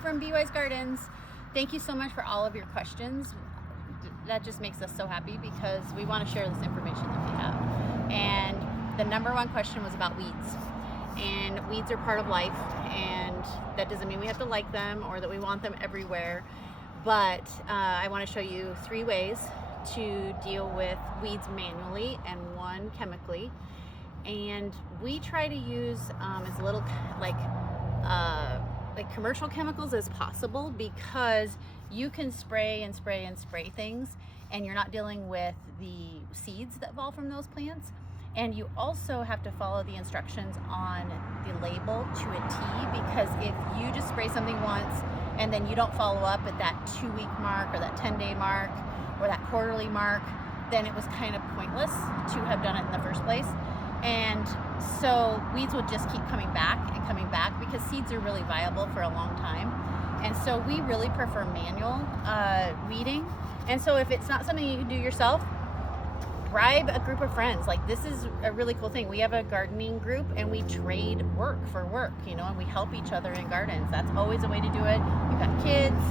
from Be Wise Gardens. Thank you so much for all of your questions. That just makes us so happy because we want to share this information that we have. And the number one question was about weeds. And weeds are part of life, and that doesn't mean we have to like them or that we want them everywhere. But I want to show you 3 ways to deal with weeds manually and 1 chemically. And we try to use as little like commercial chemicals as possible, because you can spray and spray and spray things and you're not dealing with the seeds that fall from those plants. And you also have to follow the instructions on the label to a T, because if you just spray something once and then you don't follow up at that 2-week mark or that 10-day mark or that quarterly mark, then it was kind of pointless to have done it in the first place. And so weeds would just keep coming back and coming back, because seeds are really viable for a long time. And so we really prefer manual weeding. And so if it's not something you can do yourself, bribe a group of friends. Like, this is a really cool thing. We have a gardening group and we trade work for work, you know, and we help each other in gardens. That's always a way to do it. You've got kids,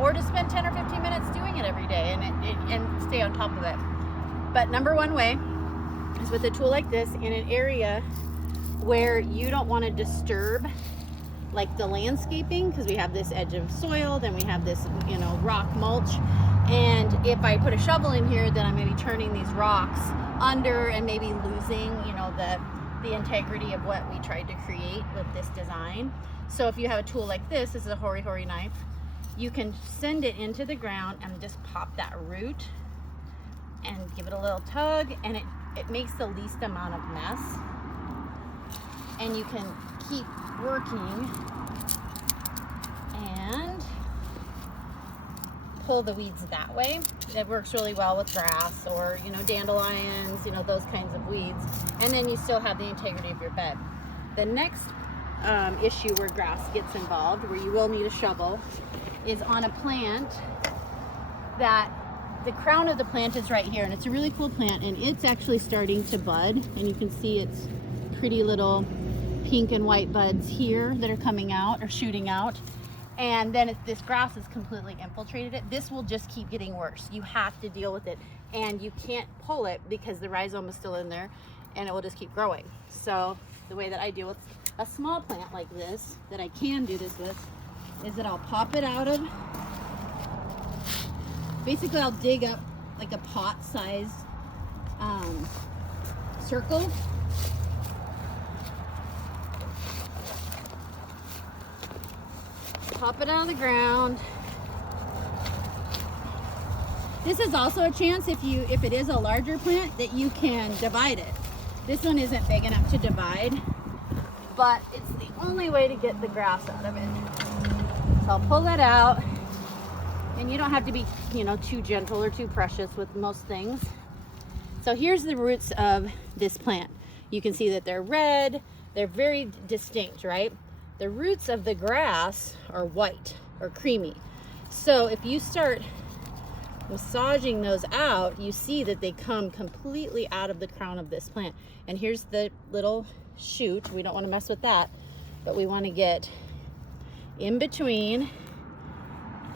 or to spend 10 or 15 minutes doing it every day and stay on top of it. But number 1 way is with a tool like this in an area where you don't want to disturb like the landscaping, because we have this edge of soil, then we have this, you know, rock mulch. And if I put a shovel in here, then I'm going to be turning these rocks under and maybe losing, you know, the integrity of what we tried to create with this design. So if you have a tool like this is a Hori Hori knife, you can send it into the ground and just pop that root and give it a little tug, and it makes the least amount of mess. And you can keep working and pull the weeds that way. It works really well with grass or, you know, dandelions, you know, those kinds of weeds. And then you still have the integrity of your bed. The next issue where grass gets involved, where you will need a shovel, is on a plant that the crown of the plant is right here, and it's a really cool plant, and it's actually starting to bud, and you can see its pretty little pink and white buds here that are coming out or shooting out. And then this grass has completely infiltrated it. This will just keep getting worse. You have to deal with it, and you can't pull it because the rhizome is still in there, and it will just keep growing. So the way that I deal with a small plant like this, that I can do this with, is that I'll pop it out of, basically I'll dig up like a pot size circle. Pop it out of the ground. This is also a chance, if it is a larger plant, that you can divide it. This one isn't big enough to divide, but it's the only way to get the grass out of it. So I'll pull that out, and you don't have to be, you know, too gentle or too precious with most things. So here's the roots of this plant. You can see that they're red. They're very distinct, right? The roots of the grass are white or creamy. So if you start massaging those out, you see that they come completely out of the crown of this plant. And here's the little shoot. We don't want to mess with that, but we want to get in between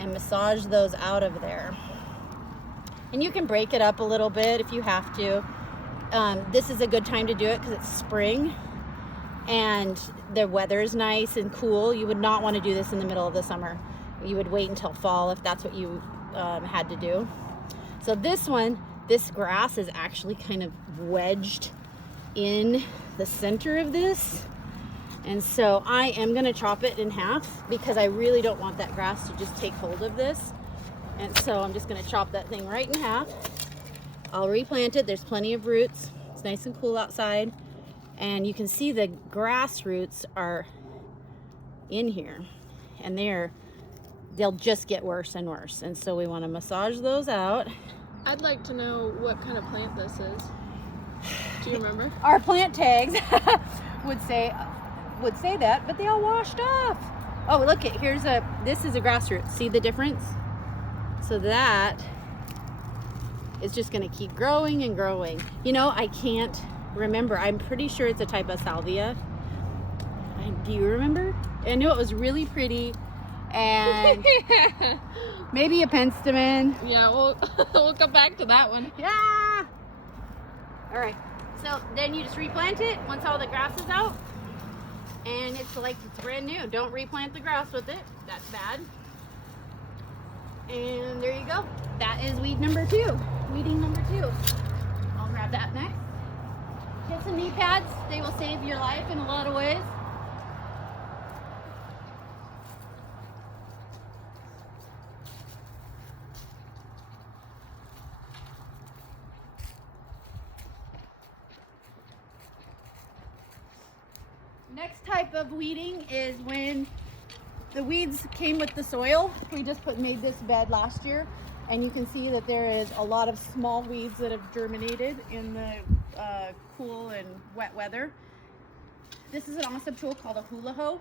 and massage those out of there. And you can break it up a little bit if you have to. This is a good time to do it because it's spring and the weather is nice and cool. You would not want to do this in the middle of the summer. You would wait until fall if that's what you had to do. So this grass is actually kind of wedged in the center of this. And so I am going to chop it in half because I really don't want that grass to just take hold of this. And so I'm just going to chop that thing right in half. I'll replant it. There's plenty of roots. It's nice and cool outside. And you can see the grass roots are in here, and they'll just get worse and worse. And so we want to massage those out. I'd like to know what kind of plant this is. Do you remember? Our plant tags would say that, but they all washed off. Oh, look, this is a grass root. See the difference? So that is just going to keep growing and growing. You know, I can't remember. I'm pretty sure it's a type of salvia. Do you remember? I knew it was really pretty, and maybe a penstemon. Yeah, we'll come back to that one. Yeah. All right. So then you just replant it once all the grass is out, and it's like it's brand new. Don't replant the grass with it. That's bad. And there you go. That is weed number 2. Weeding number 2. I'll grab that next. Get some knee pads. They will save your life in a lot of ways. Next type of weeding is when the weeds came with the soil. We just made this bed last year, and you can see that there is a lot of small weeds that have germinated in the cool and wet weather. This is an awesome tool called a hula hoe.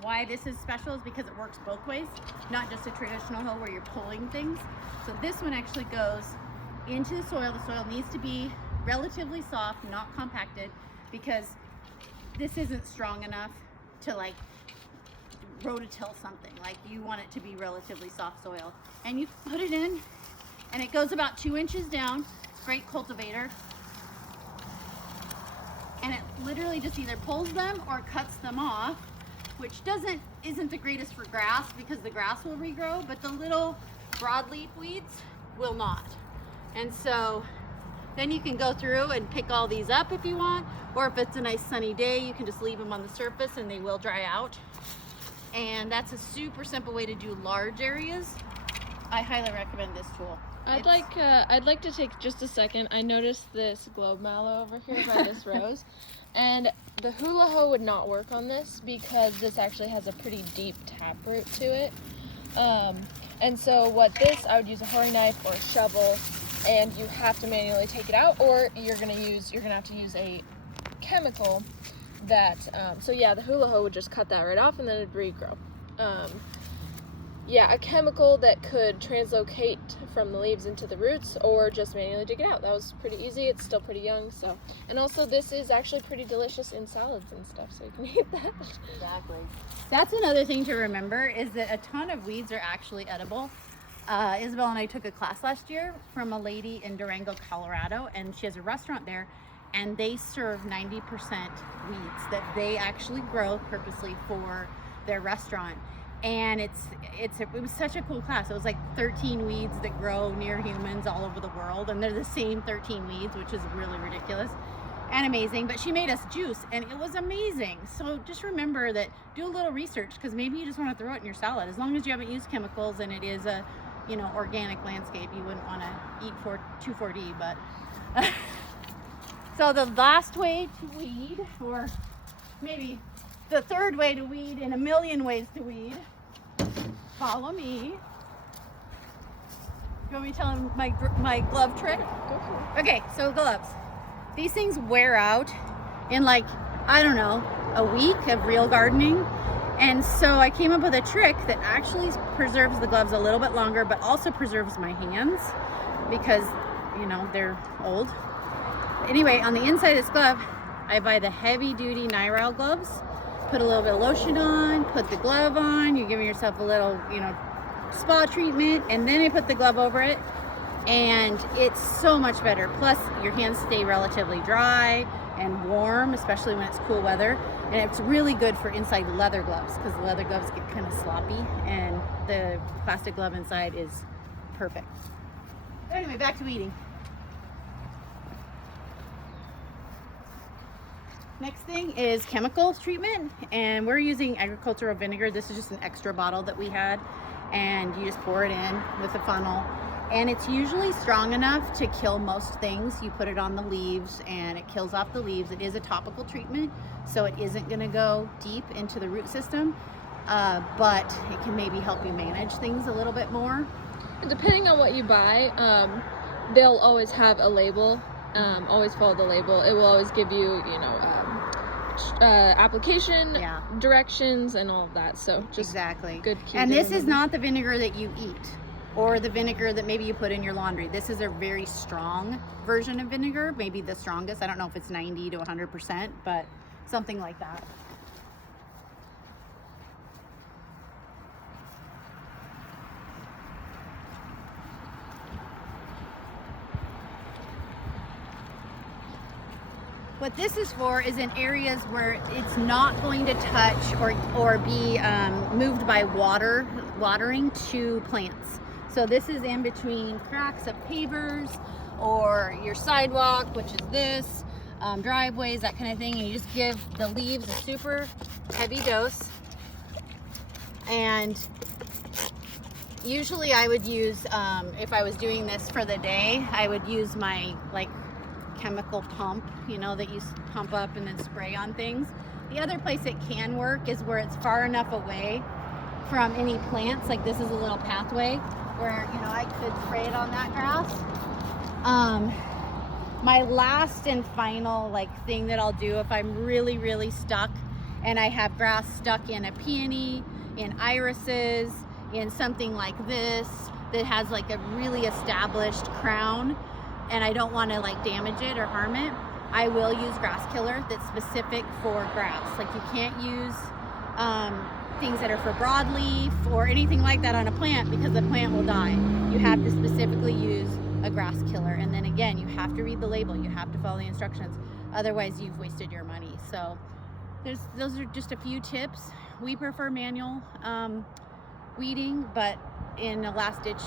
Why this is special is because it works both ways, not just a traditional hoe where you're pulling things. So this one actually goes into the soil. The soil needs to be relatively soft, not compacted, because this isn't strong enough to like rototill something. Like you want it to be relatively soft soil. And you put it in, and it goes about 2 inches down. It's a great cultivator. And it literally just either pulls them or cuts them off, which isn't the greatest for grass because the grass will regrow, but the little broadleaf weeds will not. And so then you can go through and pick all these up if you want, or if it's a nice sunny day, you can just leave them on the surface and they will dry out. And that's a super simple way to do large areas. I highly recommend this tool. I'd like to take just a second. I noticed this globe mallow over here by this rose, and the hula hoe would not work on this because this actually has a pretty deep taproot to it. And so I would use a haurie knife or a shovel, and you have to manually take it out, or you're gonna have to use a chemical that. So yeah, the hula hoe would just cut that right off, and then it'd regrow. Yeah, a chemical that could translocate from the leaves into the roots, or just manually dig it out. That was pretty easy. It's still pretty young, so. And also this is actually pretty delicious in salads and stuff, so you can eat that. Exactly. That's another thing to remember, is that a ton of weeds are actually edible. Isabel and I took a class last year from a lady in Durango, Colorado, and she has a restaurant there, and they serve 90% weeds that they actually grow purposely for their restaurant. And it was such a cool class. It was like 13 weeds that grow near humans all over the world, and they're the same 13 weeds, which is really ridiculous and amazing. But she made us juice, and it was amazing. So just remember that, do a little research, because maybe you just want to throw it in your salad. As long as you haven't used chemicals and it is a organic landscape, you wouldn't want to eat 2,4-D. But so the last way to weed, or maybe the third way to weed in a million ways to weed. Follow me. You want me to tell them my glove trick? Go for it. Okay, so gloves. These things wear out in like, I don't know, a week of real gardening. And so I came up with a trick that actually preserves the gloves a little bit longer, but also preserves my hands because, they're old. Anyway, on the inside of this glove, I buy the heavy duty Niral gloves. Put a little bit of lotion on, put the glove on, you're giving yourself a little, spa treatment, and then I put the glove over it, and it's so much better. Plus, your hands stay relatively dry and warm, especially when it's cool weather, and it's really good for inside leather gloves, because the leather gloves get kind of sloppy, and the plastic glove inside is perfect. Anyway, back to weeding. Next thing is chemical treatment, and we're using agricultural vinegar. This is just an extra bottle that we had, and you just pour it in with a funnel, and it's usually strong enough to kill most things. You put it on the leaves and it kills off the leaves. It is a topical treatment, so it isn't going to go deep into the root system, but it can maybe help you manage things a little bit more. And depending on what you buy, they'll always have a label. Always follow the label. It will always give you, application directions and all of that. So just exactly good. And this is not the vinegar that you eat, or the vinegar that maybe you put in your laundry. This is a very strong version of vinegar, maybe the strongest. I don't know if it's 90 to 100%, but something like that. What this is for is in areas where it's not going to touch or be moved by watering to plants. So this is in between cracks of pavers or your sidewalk, which is this, driveways, that kind of thing. And you just give the leaves a super heavy dose. And usually I would use, if I was doing this for the day, I would use my like chemical pump, you know, that you pump up and then spray on things. The other place it can work is where it's far enough away from any plants. Like this is a little pathway where, you know, I could spray it on that grass. My last and final like thing that I'll do if I'm really, really stuck and I have grass stuck in a peony, in irises, in something like this that has like a really established crown, and I don't want to like damage it or harm it, I will use grass killer that's specific for grass. Like you can't use things that are for broadleaf or anything like that on a plant because the plant will die. You have to specifically use a grass killer, and then again you have to read the label, you have to follow the instructions, otherwise you've wasted your money. So those are just a few tips. We prefer manual weeding, but in a last ditch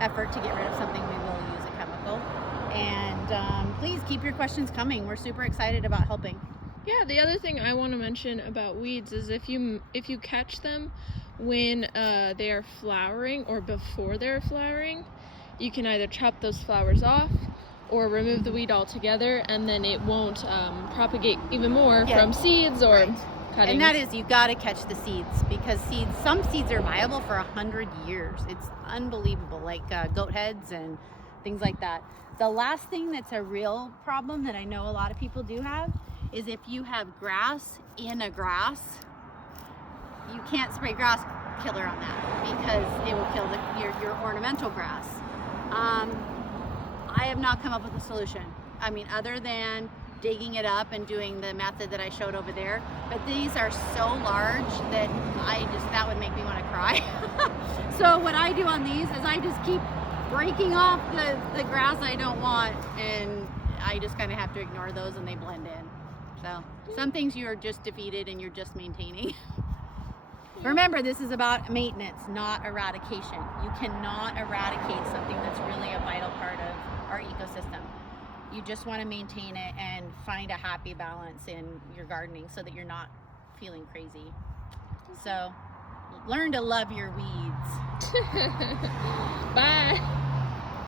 effort to get rid of something, we will use a chemical. And please keep your questions coming. We're super excited about helping. Yeah, the other thing I want to mention about weeds is if you catch them when they are flowering or before they're flowering, you can either chop those flowers off or remove the weed altogether, and then it won't propagate even more from seeds or cuttings. And that is, you got to catch the seeds, because some seeds are viable for 100 years. It's unbelievable, like goat heads and things like that. The last thing that's a real problem that I know a lot of people do have is if you have grass in a grass, you can't spray grass killer on that because it will kill your ornamental grass. I have not come up with a solution. I mean, other than digging it up and doing the method that I showed over there, but these are so large that that would make me want to cry. So what I do on these is I just keep breaking off the grass I don't want, and I just kind of have to ignore those and they blend in. So some things you're just defeated and you're just maintaining. Remember, this is about maintenance, not eradication. You cannot eradicate something that's really a vital part of our ecosystem. You just want to maintain it and find a happy balance in your gardening so that you're not feeling crazy. So learn to love your weeds.